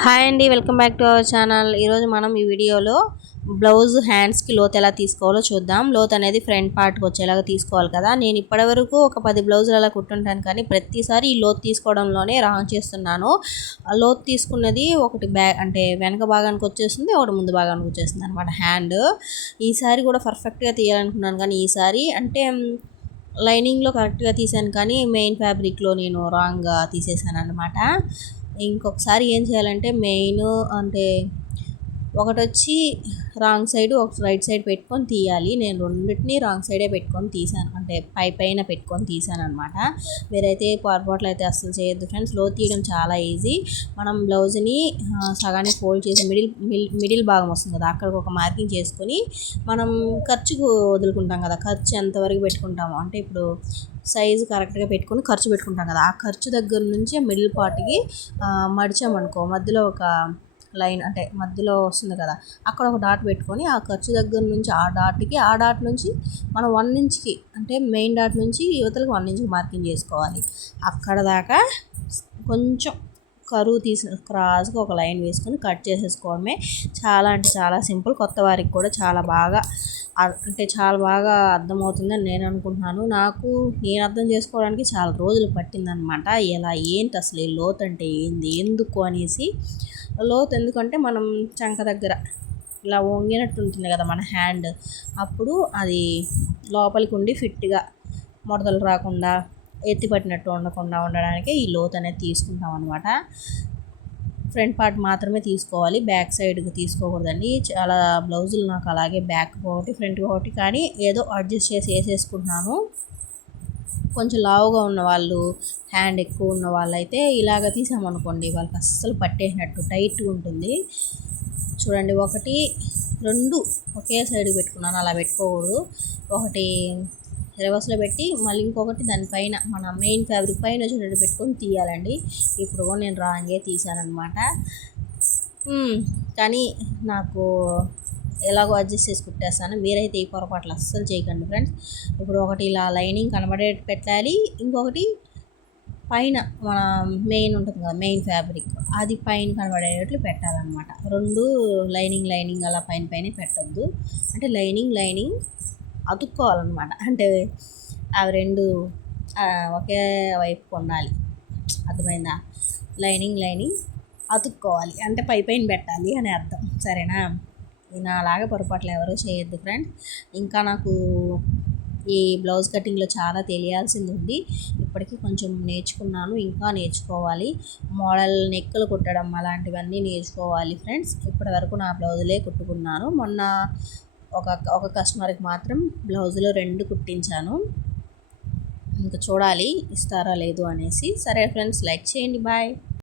Hi అండి welcome back to our channel. ఈరోజు మనం ఈ వీడియోలో బ్లౌజ్ హ్యాండ్స్కి లోత్ ఎలా తీసుకోవాలో చూద్దాం. లోత్ అనేది ఫ్రంట్ పార్ట్కి వచ్చేలాగా తీసుకోవాలి కదా. నేను ఇప్పటివరకు ఒక పది బ్లౌజులు అలా కుట్టుంటాను కానీ ప్రతిసారి ఈ లోత్ తీసుకోవడంలోనే రాంగ్ చేస్తున్నాను. ఆ లోత్ తీసుకున్నది ఒకటి బ్యాగ్ అంటే వెనక భాగానికి వచ్చేస్తుంది ఒకటి ముందు భాగానికి వచ్చేస్తుంది అనమాట హ్యాండ్. ఈసారి కూడా పర్ఫెక్ట్గా తీయాలనుకున్నాను కానీ ఈసారి అంటే లైనింగ్లో కరెక్ట్గా తీసాను కానీ మెయిన్ ఫ్యాబ్రిక్లో నేను రాంగ్గా తీసేసాను అనమాట ఇంకొకసారి ఏం చేయాలంటే మెయిన్ అంటే ఒకటి వచ్చి రాంగ్ సైడ్ ఒక రైట్ సైడ్ పెట్టుకొని తీయాలి. నేను రెండింటిని రాంగ్ సైడే పెట్టుకొని తీసాను అంటే పై పైన పెట్టుకొని తీసాను అనమాట మీరైతే పొరపాట్లు అయితే అస్సలు చేయొద్దు ఫ్రెండ్స్. లో తీయడం చాలా ఈజీ. మనం బ్లౌజ్ని సగానికి ఫోల్డ్ చేసి మిడిల్ మిడిల్ భాగం వస్తుంది కదా అక్కడికి ఒక మార్కింగ్ చేసుకొని మనం ఖర్చుకు వదులుకుంటాం కదా. ఖర్చు ఎంతవరకు పెట్టుకుంటాము. అంటే ఇప్పుడు సైజు కరెక్ట్గా పెట్టుకొని ఖర్చు పెట్టుకుంటాం కదా. ఆ ఖర్చు దగ్గర నుంచి మిడిల్ పార్ట్కి మడిచామనుకో మధ్యలో ఒక లైన్ అంటే మధ్యలో వస్తుంది కదా అక్కడ ఒక డాట్ పెట్టుకొని ఆ ఖర్చు దగ్గర నుంచి ఆ డాట్కి ఆ డాట్ నుంచి మనం వన్ ఇంచ్కి అంటే మెయిన్ డాట్ నుంచి యువతలకు వన్ ఇంచ్కి మార్కింగ్ చేసుకోవాలి. అక్కడ దాకా కొంచెం కరువు తీసిన క్రాస్గా ఒక లైన్ వేసుకొని కట్ చేసేసుకోవడమే చాలా అంటే చాలా సింపుల్. కొత్త వారికి కూడా చాలా బాగా అంటే చాలా బాగా అర్థమవుతుందని నేను అనుకుంటున్నాను. నాకు నేను అర్థం చేసుకోవడానికి చాలా రోజులు పట్టిందనమాట. ఇలా ఏంటి అసలు ఈ లోతు అంటే ఏంది ఎందుకు అనేసి లోతు ఎందుకంటే మనం చంక దగ్గర ఇలా వంగినట్టు ఉంటుంది కదా మన హ్యాండ్. అప్పుడు అది లోపలికి ఉండి ఫిట్గా ముడతలు రాకుండా ఎత్తిపట్టినట్టు ఉండకుండా ఉండడానికి ఈ లోత్ అనేది తీసుకుంటాం అనమాట ఫ్రంట్ పార్ట్ మాత్రమే తీసుకోవాలి బ్యాక్ సైడ్కి తీసుకోకూడదండి. చాలా బ్లౌజులు నాకు అలాగే బ్యాక్ ఒకటి ఫ్రంట్ ఒకటి కానీ ఏదో అడ్జస్ట్ చేసి వేసేసుకుంటున్నాను. కొంచెం లావుగా ఉన్న వాళ్ళు హ్యాండ్ ఎక్కువ ఉన్న వాళ్ళైతే ఇలాగ తీసామనుకోండి వాళ్ళకి అస్సలు పట్టేసినట్టు టైట్గా ఉంటుంది. చూడండి ఒకటి రెండు ఒకే సైడ్ పెట్టుకున్నాను అలా పెట్టుకోకూడదు. ఒకటి రివర్స్లో పెట్టి మళ్ళీ ఇంకొకటి దానిపైన మన మెయిన్ ఫ్యాబ్రిక్ పైన వచ్చేటట్టు పెట్టుకొని తీయాలండి. ఇప్పుడు నేను రాంగే తీసానమాట కానీ నాకు ఎలాగో అడ్జస్ట్ చేసి కుట్టేస్తాను. మీరైతే ఈ పొరపాట్లు అస్సలు చేయకండి ఫ్రెండ్స్ ఇప్పుడు ఒకటి ఇలా లైనింగ్ కనబడేట్టు పెట్టాలి. ఇంకొకటి పైన మన మెయిన్ ఉంటుంది కదా మెయిన్ ఫ్యాబ్రిక్ అది పైన కనబడేటట్లు పెట్టాలన్నమాట. రెండు లైనింగ్ లైనింగ్ అలా పైన పైన పెట్టద్దు. అంటే లైనింగ్ లైనింగ్ అతుక్కోవాలన్నమాట. అంటే అవి రెండు ఒకే వైపు కొనాలి. అర్థమైందా? లైనింగ్ లైనింగ్ అతుక్కోవాలి. అంటే పై పైన పెట్టాలి అని అర్థం. సరేనా? నా పొరపాట్లు ఎవరూ చేయొద్దు ఫ్రెండ్ ఇంకా నాకు ఈ బ్లౌజ్ కటింగ్లో చాలా తెలియాల్సింది ఉంది ఇప్పటికీ కొంచెం నేర్చుకున్నాను ఇంకా నేర్చుకోవాలి. మోడల్ నెక్కులు కుట్టడం అలాంటివన్నీ నేర్చుకోవాలి ఫ్రెండ్స్ ఇప్పటి వరకు నా బ్లౌజులే కుట్టుకున్నాను. మొన్న ఒక ఒక కస్టమర్కి మాత్రం బ్లౌజులో రెండు కుట్టించాను. ఇంకా చూడాలి ఇస్తారా లేదు అనేసి. సరే ఫ్రెండ్స్ లైక్ చేయండి బాయ్